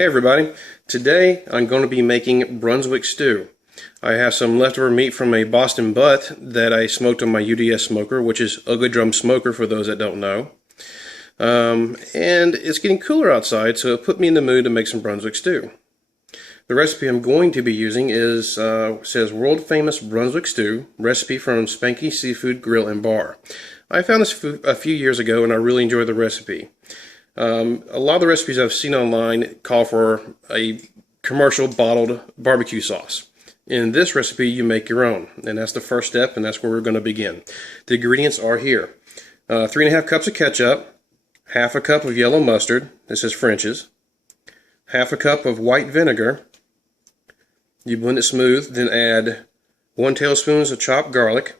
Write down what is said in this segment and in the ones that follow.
Hey everybody, today I'm going to be making Brunswick stew. I have some leftover meat from a Boston butt that I smoked on my UDS smoker, which is a good drum smoker for those that don't know. And it's getting cooler outside, so it put me in the mood to make some Brunswick stew. The recipe I'm going to be using is says world famous Brunswick stew, recipe from Spanky Seafood Grill and Bar. I found this a few years ago and I really enjoyed the recipe. A lot of the recipes I've seen online call for a commercial bottled barbecue sauce. In this recipe, you make your own, and that's the first step, and that's where we're going to begin. The ingredients are here. 3.5 cups of ketchup, half a cup of yellow mustard, this is French's, half a cup of white vinegar. You blend it smooth, then add 1 tablespoon of chopped garlic,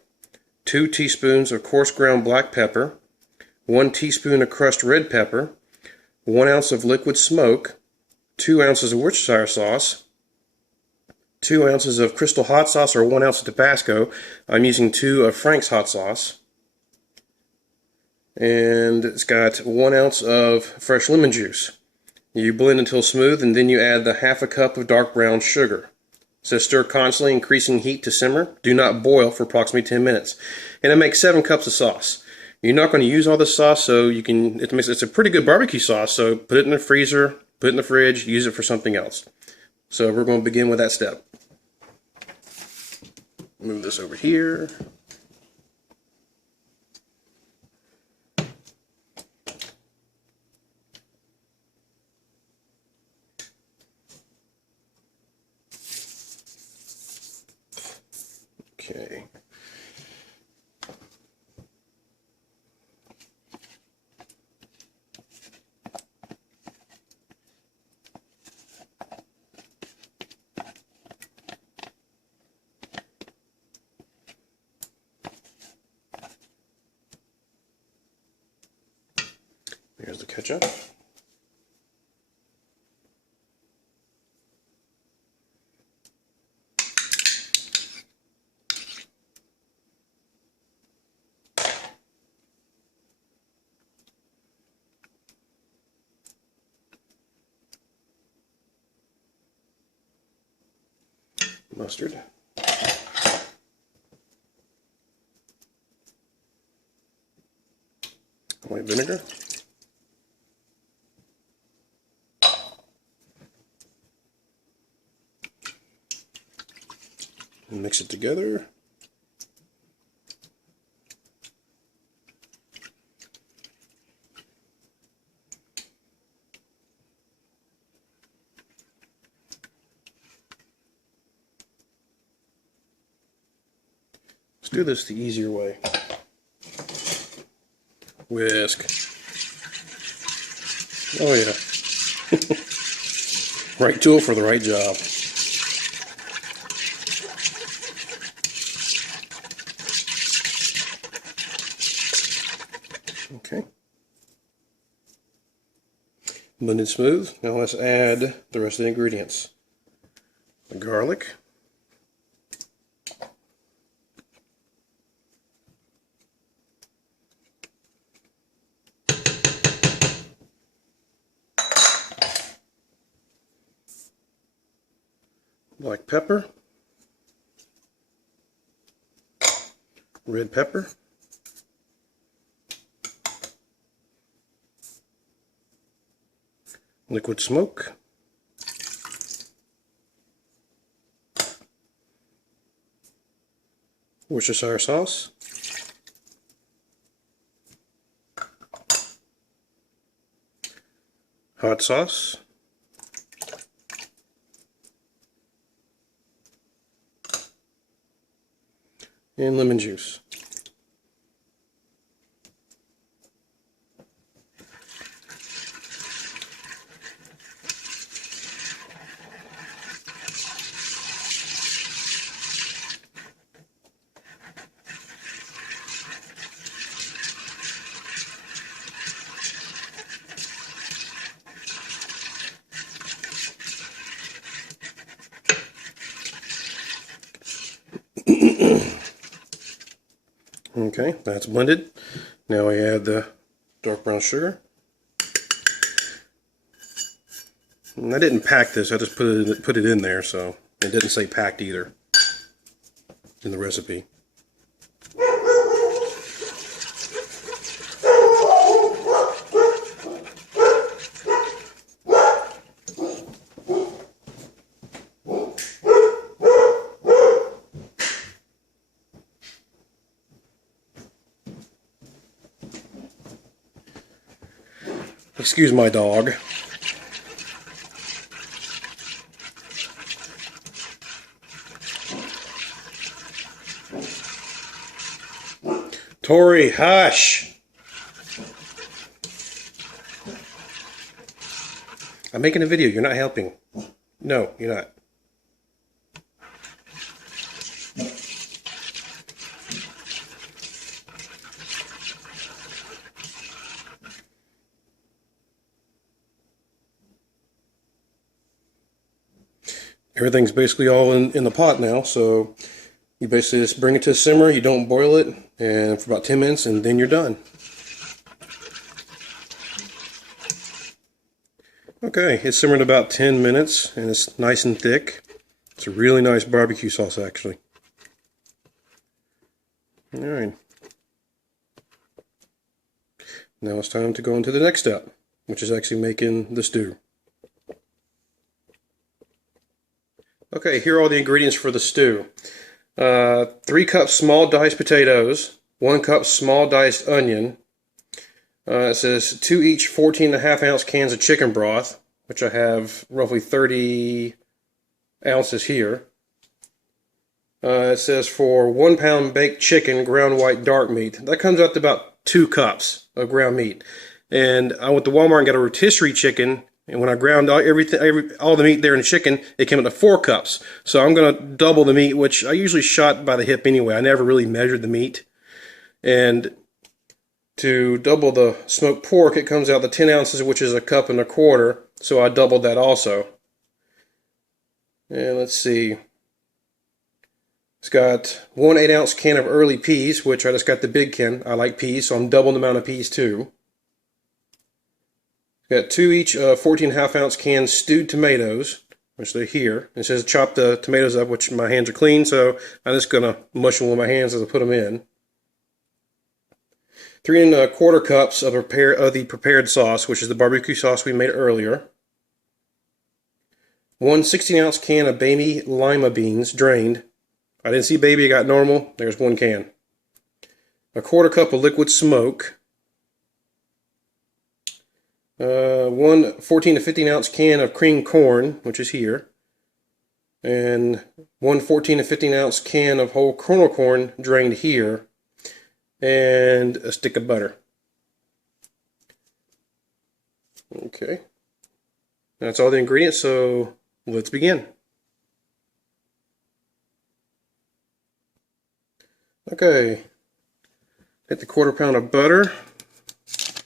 2 teaspoons of coarse ground black pepper, 1 teaspoon of crushed red pepper, 1 ounce of liquid smoke, 2 ounces of Worcestershire sauce, 2 ounces of crystal hot sauce or 1 ounce of Tabasco. I'm using 2 of Frank's hot sauce. And it's got 1 ounce of fresh lemon juice. You blend until smooth and then you add the half a cup of dark brown sugar. It says stir constantly, increasing heat to simmer. Do not boil for approximately 10 minutes. And it makes 7 cups of sauce. You're not going to use all this sauce, so you can. It's a pretty good barbecue sauce, so put it in the freezer, put it in the fridge, use it for something else. So we're going to begin with that step. Move this over here. Okay. Here's the ketchup. Mustard. White vinegar. And mix it together. Let's do this the easier way. Whisk. Oh yeah. Right tool for the right job. Okay. Blended smooth. Now let's add the rest of the ingredients. The garlic. Black pepper. Red pepper. Liquid smoke, Worcestershire sauce, hot sauce, and lemon juice. Okay, that's blended. Now we add the dark brown sugar. And I didn't pack this, I just put it in there, so it didn't say packed either in the recipe. Excuse my dog. Tori, hush! I'm making a video, you're not helping. No, you're not. Everything's basically all in the pot now, so you basically just bring it to a simmer, you don't boil it, and for about 10 minutes, and then you're done. Okay, it's simmered about 10 minutes, and it's nice and thick. It's a really nice barbecue sauce, actually. Alright. Now it's time to go into the next step, which is actually making the stew. Okay, here are all the ingredients for the stew. 3 cups small diced potatoes, 1 cup small diced onion. It says 2 each 14.5 ounce cans of chicken broth, which I have roughly 30 ounces here. It says for 1 pound baked chicken, ground white dark meat. That comes out to about 2 cups of ground meat. And I went to Walmart and got a rotisserie chicken. And when I ground all the meat there in the chicken, it came up to 4 cups. So I'm going to double the meat, which I usually shot by the hip anyway. I never really measured the meat. And to double the smoked pork, it comes out to 10 ounces, which is 1.25 cups. So I doubled that also. And let's see. It's got 1 8-ounce can of early peas, which I just got the big can. I like peas, so I'm doubling the amount of peas too. Got 2 each 14.5 ounce cans stewed tomatoes, which they're here. It says chop the tomatoes up, which my hands are clean, so I'm just going to mush them with my hands as I put them in. 3¼ cups of the prepared sauce, which is the barbecue sauce we made earlier. 1 16-ounce can of baby lima beans, drained. I didn't see baby, I got normal. There's 1 can. 1/4 cup of liquid smoke. 1 14 to 15 ounce can of creamed corn, which is here, and 1 14 to 15 ounce can of whole kernel corn, drained here, and a stick of butter. Okay, that's all the ingredients, so let's begin. Okay, take the 1/4 pound of butter,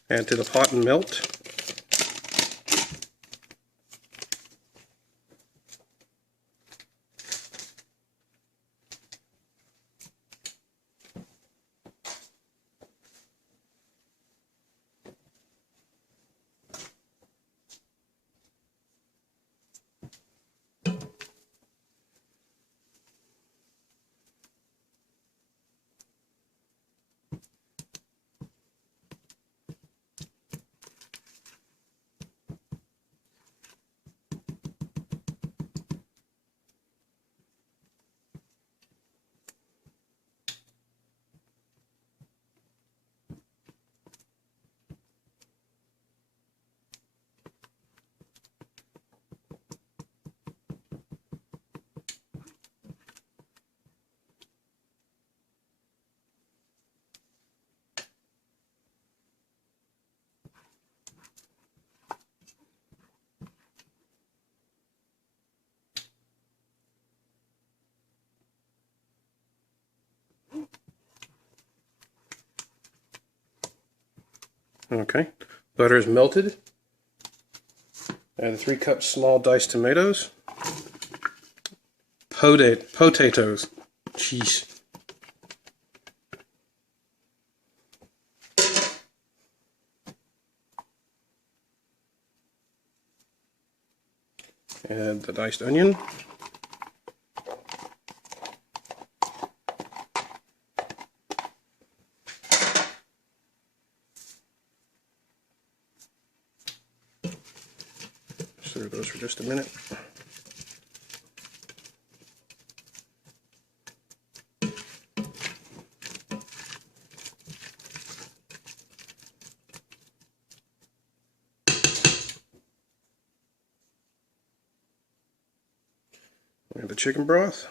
add to the pot and melt. Okay, butter is melted. Add the 3 cups small diced tomatoes. Potatoes. Jeez. Add the diced onion. Stir those for just a minute. Add the chicken broth.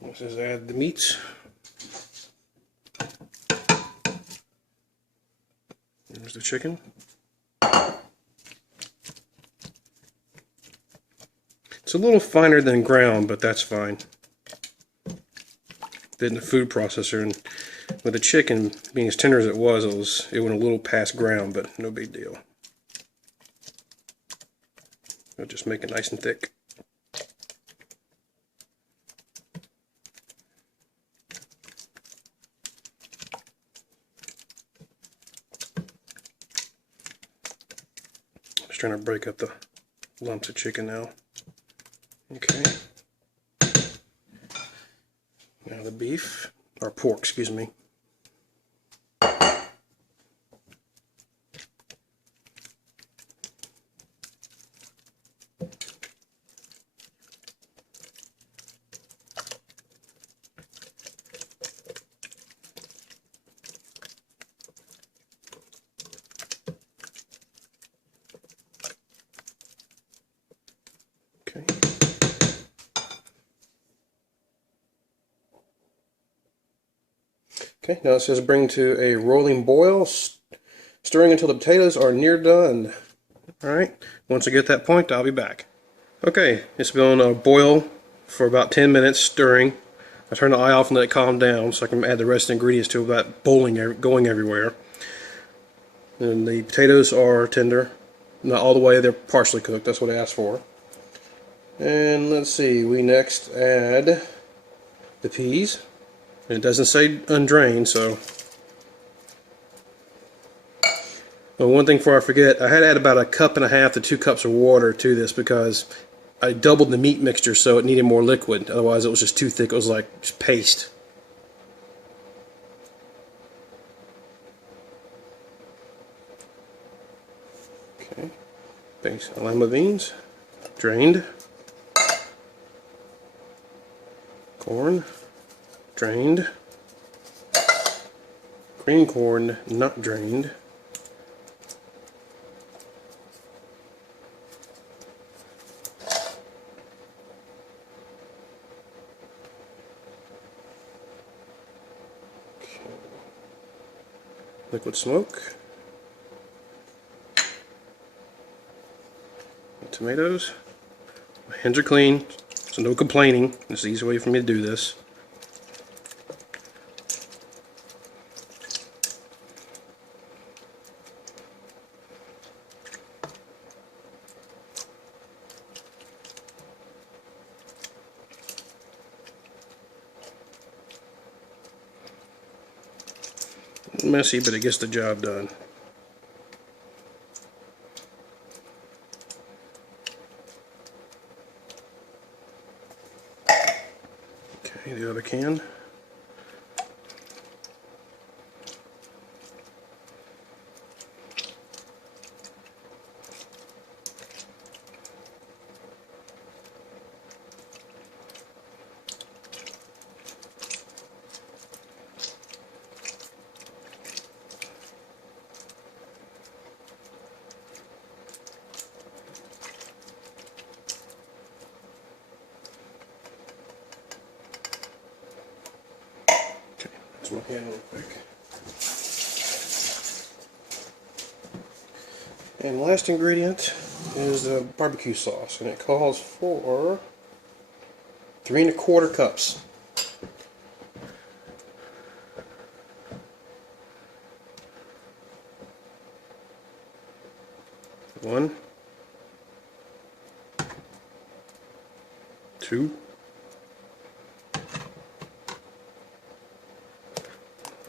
Let's just add the meats. There's the chicken. It's a little finer than ground, but that's fine. Did in the food processor, and with the chicken being as tender as it went a little past ground, but no big deal. I'll just make it nice and thick. Just trying to break up the lumps of chicken now. Okay. Now the beef, or pork, excuse me. Okay. Okay, now it says bring to a rolling boil, stirring until the potatoes are near done. Alright, once I get that point, I'll be back. Okay, it's been on a boil for about 10 minutes, stirring. I turn the eye off and let it calm down so I can add the rest of the ingredients to it without going everywhere. And the potatoes are tender. Not all the way, they're partially cooked, that's what I asked for. And let's see, we next add the peas. And it doesn't say undrained, so. Well, one thing before I forget, I had to add about 1.5 cups to 2 cups of water to this because I doubled the meat mixture so it needed more liquid. Otherwise it was just too thick, it was like just paste. Okay, base lima beans, drained. Corn, drained. Green corn, not drained. Liquid smoke. Tomatoes. My hands are clean, so no complaining. It's the easy way for me to do this. Messy, but it gets the job done. Okay, the other can. My hand real quick. And the last ingredient is the barbecue sauce, and it calls for 3 1/4 cups. 1, 2,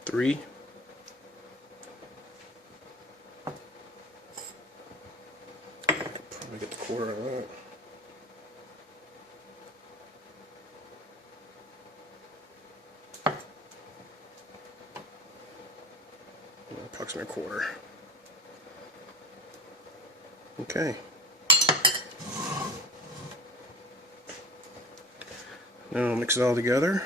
3, 'Probably get the quarter out of that. Approximately a quarter. Okay. Now I'll mix it all together.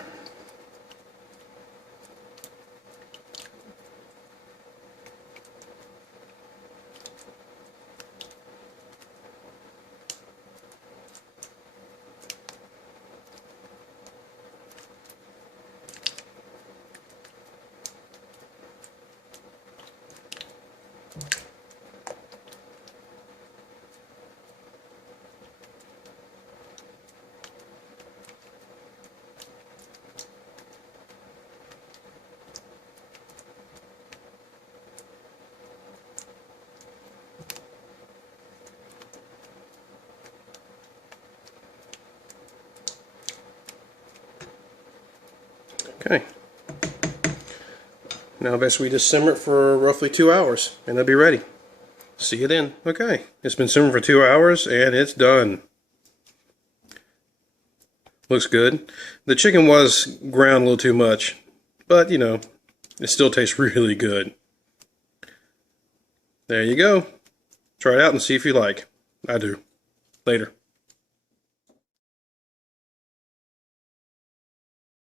Okay. Now basically we just simmer it for roughly 2 hours and it'll be ready. See you then. Okay. It's been simmering for 2 hours and it's done. Looks good. The chicken was ground a little too much, but you know, it still tastes really good. There you go. Try it out and see if you like. I do. Later.